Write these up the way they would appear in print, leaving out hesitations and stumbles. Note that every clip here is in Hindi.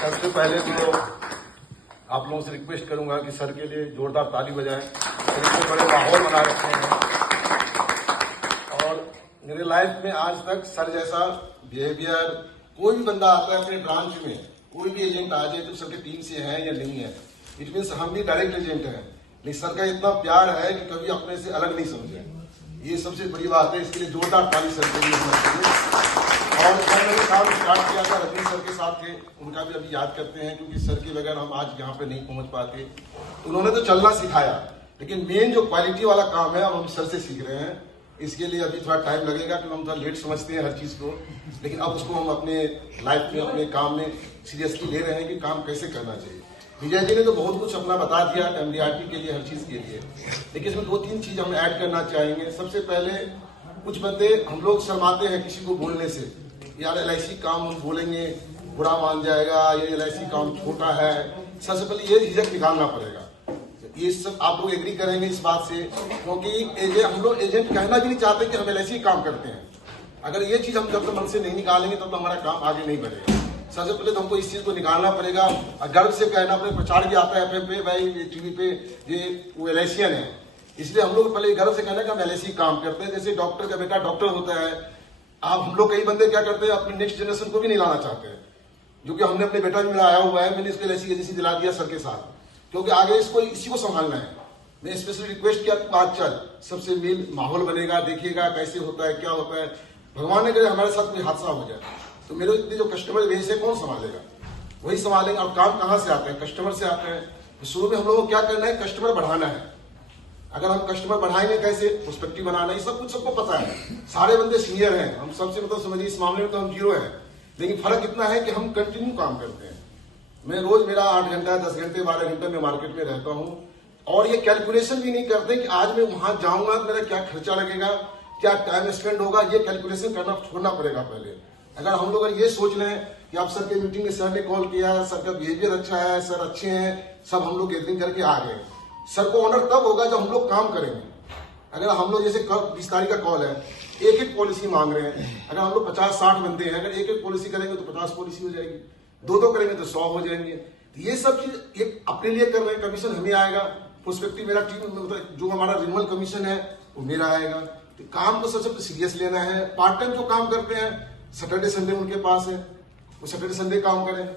सबसे पहले तो आप लोगों से रिक्वेस्ट करूंगा कि सर के लिए जोरदार ताली बजाएं। इतने बड़े माहौल बना रखे हैं और मेरे लाइफ में आज तक सर जैसा बिहेवियर कोई भी बंदा आता है अपने ब्रांच में, कोई भी एजेंट आ जाए तो सर की टीम से है या नहीं है, इट मीन्स हम भी डायरेक्ट एजेंट हैं, लेकिन सर का इतना प्यार है कि कभी अपने से अलग नहीं समझे। ये सबसे बड़ी बात है, इसके लिए जोरदार ताली सर के लिए। और सर मैंने काम स्टार्ट किया था रतन सर के साथ थे, उनका भी अभी याद करते हैं क्योंकि सर के बगैर हम आज यहाँ पे नहीं पहुंच पाते। उन्होंने तो चलना सिखाया, लेकिन मेन जो क्वालिटी वाला काम है अब हम सर से सीख रहे हैं। इसके लिए अभी थोड़ा टाइम लगेगा क्योंकि हम थोड़ा लेट समझते हैं हर चीज को, लेकिन अब उसको हम अपने लाइफ में अपने काम में सीरियसली ले रहे हैं कि काम कैसे करना चाहिए। विजय जी ने तो बहुत कुछ अपना बता दिया एमडीआरटी के लिए, हर चीज के लिए, लेकिन इसमें 2-3 चीज हम ऐड करना चाहेंगे। सबसे पहले कुछ बंदे हम लोग शर्माते हैं किसी को बोलने से, यार एलआईसी काम हम बोलेंगे बुरा मान जाएगा, ये एलआईसी काम छोटा है। सबसे पहले ये झिझक निकालना पड़ेगा। ये सब आप लोग एग्री करेंगे इस बात से, क्योंकि हम लोग एजेंट कहना भी नहीं चाहते कि हम एलआईसी काम करते हैं। अगर ये चीज हम जब तक मन से नहीं निकालेंगे तब तक हमारा काम आगे नहीं बढ़ेगा। सबसे पहले तो हमको इस चीज को निकालना पड़ेगा और गर्व से कहना अपने प्रचार भी आता है एफएम पे, भाई टीवी पे, ये वो एलआईसीएन है, इसलिए हम लोग पहले गर्व से कहना कि हम एलआईसी काम करते हैं। जैसे डॉक्टर का बेटा डॉक्टर होता है, आप हम लोग कई बंदे क्या करते हैं अपनी नेक्स्ट जनरेशन को भी नहीं लाना चाहते हैं, जो कि हमने अपने बेटा भी मेरा आया हुआ है, मैंने इसको एलआईसी एजेंसी दिला दिया सर के साथ, क्योंकि आगे इसको इसी को संभालना है। मैं स्पेशली रिक्वेस्ट किया तू आज चल, सबसे मिल, माहौल बनेगा, देखिएगा कैसे होता है क्या होता है। भगवान ने करे हमारे साथ कोई हादसा हो जाए तो मेरे इतने जो कस्टमर बेस है कौन संभालेगा, वही संभालेंगे। और काम कहाँ से आते हैं, कस्टमर से आते हैं। तो शुरू में हम लोगों को क्या करना है, कस्टमर बढ़ाना है। अगर हम कस्टमर बढ़ाएंगे कैसे, पर्सपेक्टिव बनाना, ये सब कुछ सबको पता है। सारे बंदे सीनियर हैं, हम सबसे मतलब समझिए इस मामले में तो हम 0 है, लेकिन फर्क इतना है कि हम कंटिन्यू काम करते हैं। मैं रोज मेरा 8 घंटा 10 घंटे 12 घंटे में मार्केट में रहता हूँ और ये कैलकुलेशन भी नहीं करते कि आज मैं वहां जाऊंगा तो मेरा क्या खर्चा लगेगा, क्या टाइम स्पेंड होगा, ये कैलकुलेशन करना छोड़ना पड़ेगा पहले। अगर हम लोग ये सोच रहे हैं कि आप सर के मीटिंग में सर ने कॉल किया, सर का बिहेवियर अच्छा है, सर अच्छे हैं, सब हम लोग गैदरिंग करके आ गए, सर को ऑनर तब होगा जब हम लोग काम करेंगे। अगर हम लोग जैसे कल 20 तारीख का कॉल है, एक पॉलिसी मांग रहे हैं, अगर हम लोग 50-60 बंदे हैं, अगर एक पॉलिसी करेंगे तो 50 पॉलिसी हो जाएगी, 2 करेंगे तो 100 हो जाएंगे। ये सब चीज एक अपने लिए कर रहे हैं, कमीशन हमें आएगा, पर्सपेक्टिव मेरा टीम मतलब जो हमारा रिन्यूअल कमीशन है वो मेरा आएगा। तो काम को सबसे सीरियस लेना है। पार्ट टाइम जो काम करते हैं सैटरडे संडे उनके पास है, वो सैटरडे संडे काम करें।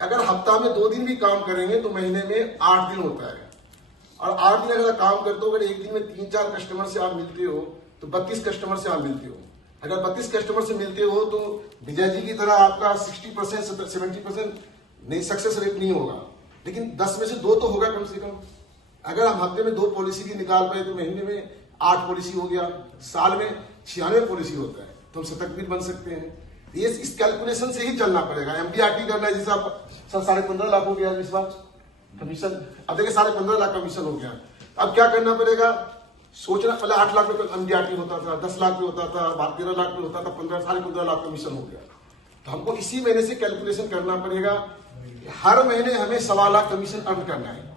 अगर हफ्ता में 2 दिन भी काम करेंगे तो महीने में 8 दिन होता है, और 8 दिन अगर काम करते हो, अगर एक दिन में 3-4 कस्टमर से आप मिलते हो तो 32 कस्टमर से आप मिलते हो। अगर 32 कस्टमर से मिलते हो तो विजय जी की तरह आपका 60% 70% नहीं सक्सेस रेट नहीं होगा, लेकिन 10 में से 2 तो होगा कम से कम। अगर हम हफ्ते में 2 पॉलिसी भी निकाल पाए तो महीने में 8 पॉलिसी हो गया, साल में 96 पॉलिसी होता है, तो हम शतक भी बन सकते हैं। ये इस कैलकुलेशन से ही चलना पड़ेगा। एमडीआरटी करना है जैसे आप 15.5 लाख हो गया इस बार कमीशन, अब देखिए 15.5 लाख कमीशन हो गया। अब क्या करना पड़ेगा, सोचना पहले 8 लाख में एमडीआरटी होता था, 10 लाख में होता था, 13 लाख में होता था, 15.5 लाख कमीशन हो गया। तो हमको इसी महीने से कैलकुलेशन करना पड़ेगा, हर महीने हमें 1.25 लाख कमीशन अर्न करना है।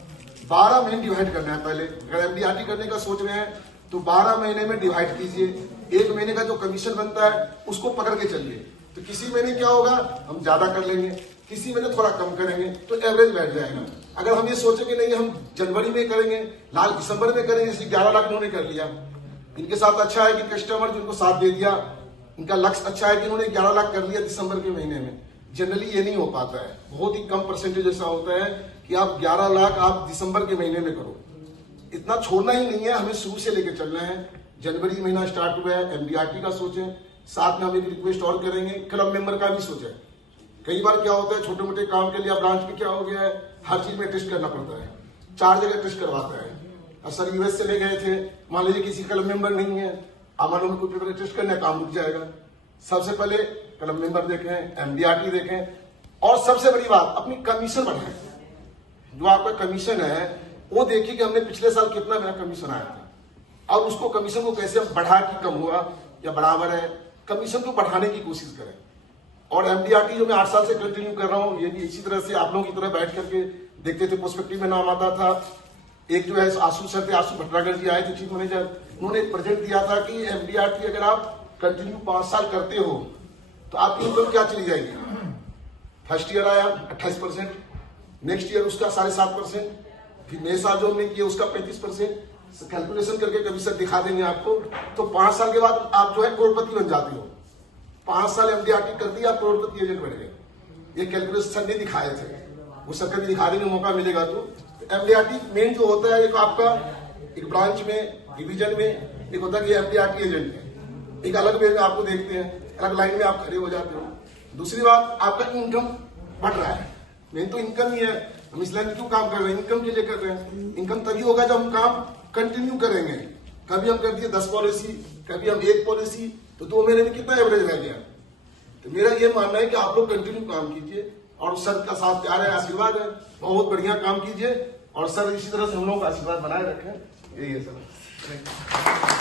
12 महीने डिवाइड करना है। पहले अगर एमडीआरटी करने का सोच रहे हैं तो 12 महीने में डिवाइड कीजिए, 1 महीने का जो कमीशन बनता है उसको पकड़ के चलिए। तो किसी महीने क्या होगा, हम ज्यादा कर लेंगे, किसी महीने थोड़ा कम करेंगे, तो एवरेज बैठ जाएगा। अगर हम ये सोचेंगे नहीं हम जनवरी में करेंगे, लाल दिसंबर में करेंगे, जैसे 11 लाख उन्होंने कर लिया, इनके साथ अच्छा है कि कस्टमर जिनको साथ दे दिया, इनका लक्ष्य अच्छा है कि उन्होंने 11 लाख कर लिया दिसंबर के महीने में। जनरली ये नहीं हो पाता है, बहुत ही कम परसेंटेज ऐसा होता है कि आप 11 लाख आप दिसंबर के महीने में करो। इतना छोड़ना ही नहीं है, हमें शुरू से लेकर चलना है। जनवरी महीना स्टार्ट हुआ है, एमडीआरटी का सोचें, साथ में हम एक रिक्वेस्ट और करेंगे, क्लब मेंबर का भी सोचें। कई बार क्या होता है छोटे मोटे काम के लिए ब्रांच में क्या हो गया है, हर चीज में टेस्ट करना पड़ता है, 4 जगह टेस्ट करवाता है। और सर यूएस चले गए थे, मान लीजिए किसी क्लब मेंबर नहीं है, अमान उनको पेपर टेस्ट करने काम रुक जाएगा। सबसे पहले क्लब मेंबर देखें, एमडीआरटी देखें, और सबसे बड़ी बात अपनी कमीशन बढ़ाएं। जो आपका कमीशन है वो देखिए कि हमने पिछले साल कितना मेरा कमीशन आया था, और उसको कमीशन को कैसे बढ़ा कि कम हुआ या बराबर है, कमीशन को बढ़ाने की कोशिश करें। और एमडीआरटी जो मैं 8 साल से कंटिन्यू कर रहा हूँ, ये भी इसी तरह से आप लोगों की तरह बैठ करके देखते थे, पर्सपेक्टिव में नाम आता था। एक जो है आशु सर थे, आशु भट्टागर जी आए थे चीफ मैनेजर, उन्होंने प्रेजेंट दिया था कि एमडीआरटी अगर आप कंटिन्यू 5 साल करते हो तो आपकी इनकम क्या चली जाएगी, फर्स्ट ईयर आया 28%, नेक्स्ट ईयर उसका 7.5%, फिर नए साल जो हमने किया उसका 35%। कैलकुलेशन करके कभी सर दिखा देंगे आपको। तो 5 साल के बाद आप जो है करोड़पति बन जाते हो। 5 साल MDRT कर दिया, आप करोड़पति एजेंट बन गए। ये कैलकुलेशन सर ने दिखाए थे, वो सर कभी दिखा देंगे मौका मिलेगा तो। MDRT मेन जो होता है, एक आपका एक ब्रांच में, डिवीजन में एक होता है कि MDRT एजेंट है, एक अलग वे में आपको देखते हैं, अलग लाइन में आप खड़े हो जाते हो। दूसरी बात, आपका इनकम बढ़ रहा है। मेन तो इनकम ही है। हम इस लाइन में क्यों काम कर रहे हैं? इनकम के लिए कर रहे हैं। इनकम तभी होगा जब हम काम कंटिन्यू करेंगे। कभी हम कर दिए 10 पॉलिसी, कभी हम 1 पॉलिसी, तो 2 महीने में कितना एवरेज रह गया? तो मेरा ये मानना है कि आप लोग कंटिन्यू काम कीजिए और सर का साथ प्यार है, आशीर्वाद है, बहुत बढ़िया काम कीजिए और सर इसी तरह से हम लोग का आशीर्वाद बनाए रखें। यही है सर।